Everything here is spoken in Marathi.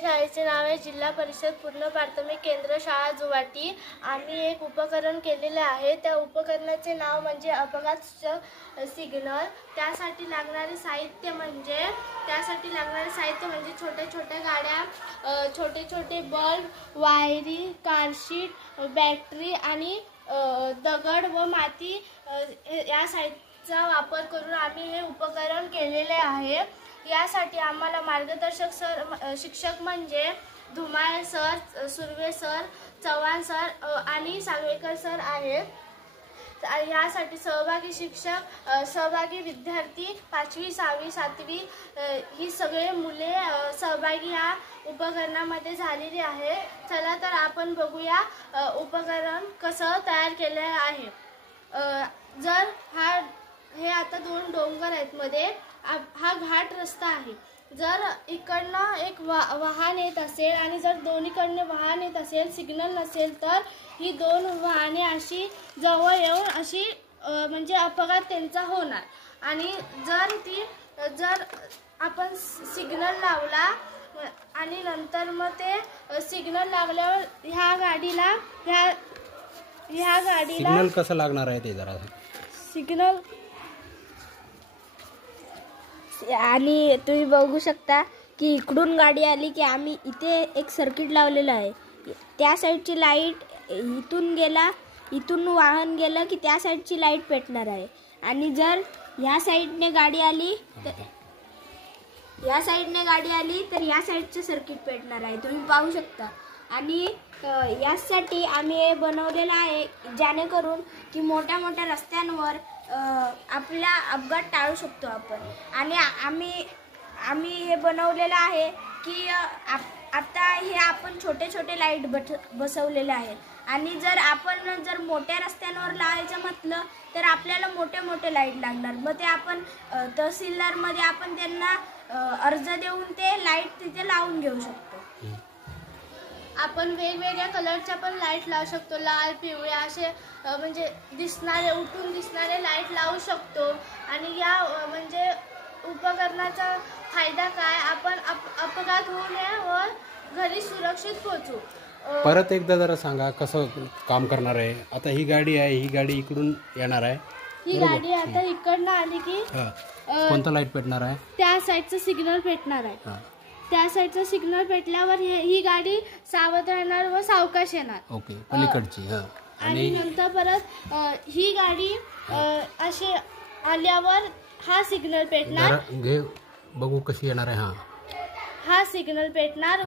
शाळेचे नाव आहे जिल्हा परिषद पूर्ण प्राथमिक केंद्र शाळा जुवाटी। आम्ही एक उपकरण केलेले आहे। त्या उपकरणाचे नाव म्हणजे अपघात सिग्नल। त्यासाठी लागणारे साहित्य म्हणजे छोट्या छोट्या गाड्या, छोटे छोटे बल्ब, वायरी, कारशीट, बॅटरी आणि दगड व माती या साहित्याचा वापर करून आम्ही हे उपकरण केलेले आहे। यासाठी आम्हाला मार्गदर्शक शिक्षक म्हणजे Dhumale sir, Surve sir, Chavan sir आणि सांगवेकर सर आहेत। यासाठी सहभागी विद्यार्थी 5वी, 6वी, 7वी ही सगळे मुले सहभागी या उपकरणामध्ये झालेली आहे। चला तर आपण बघूया उपकरण कसं तयार केले आहे। हे आता 2 डोंगर आहेत मध्ये, हा घाट रस्ता आहे। जर इकडनं एक वाहन येत असेल आणि जर दोन्हीकडनं वाहन येत असेल, सिग्नल नसेल, तर ही 2 वाहने अशी जवळ येऊन अशी म्हणजे अपघात त्यांचा होणार। आणि जर आपण सिग्नल लावला आणि नंतर मग ते सिग्नल लागल्यावर ह्या गाडीला सिग्नल कसं लागणार आहे ते जरा सिग्नल। आणि तुम्ही बघू शकता की इकडून गाडी आली की आम्ही इथे एक सर्किट लावलेलं आहे। त्या साईडची लाईट इथून वाहन गेलं की त्या साईडची लाईट पेटणार आहे। आणि जर ह्या साईडने गाडी आली तर ह्या साईडचं सर्किट पेटणार आहे, तुम्ही पाहू शकता। आणि यासाठी आम्ही हे बनवलेलं आहे जेणेकरून की मोठ्या मोठ्या रस्त्यांवर आपला अपघात टाळू शकतो आपण। आणि आम्ही हे बनवलेलं आहे की आता हे आपण छोटे छोटे लाईट बसवलेले आहेत। आणि जर मोठ्या रस्त्यांवर लावायचं म्हटलं तर आपल्याला मोठे लाईट लागणार। मग ते आपण तहसीलदारमध्ये आपण त्यांना अर्ज देऊन ते लाईट तिथे लावून घेऊ शकतो। आपण वेगवेगळ्या कलरच्या पण लाईट लावू शकतो, लाल, पिवळे असे म्हणजे उठून दिसणारे लाईट लावू शकतो। आणि या म्हणजे उपकरणाचा फायदा काय, आपण अपघात होऊ नये व घरी सुरक्षित पोहोचू। परत एकदा जरा सांगा कसं काम करणार आहे। आता ही गाडी आहे, ही गाडी इकडून येणार आहे, ही गाडी आता इकडनं आली की कोणता लाईट पेटणार आहे? त्या साईडचं सिग्नल पेटणार आहे। त्या साईडचं सिग्नल पेटल्यावर ही गाडी सावध राहणार व सावकाश येणार। ओके, पलीकडची। आणि नंतर परत ही गाडी अशी आल्यावर हा सिग्नल पेटणार, बघू कशी येणार आहे। हा सिग्नल पेटणार।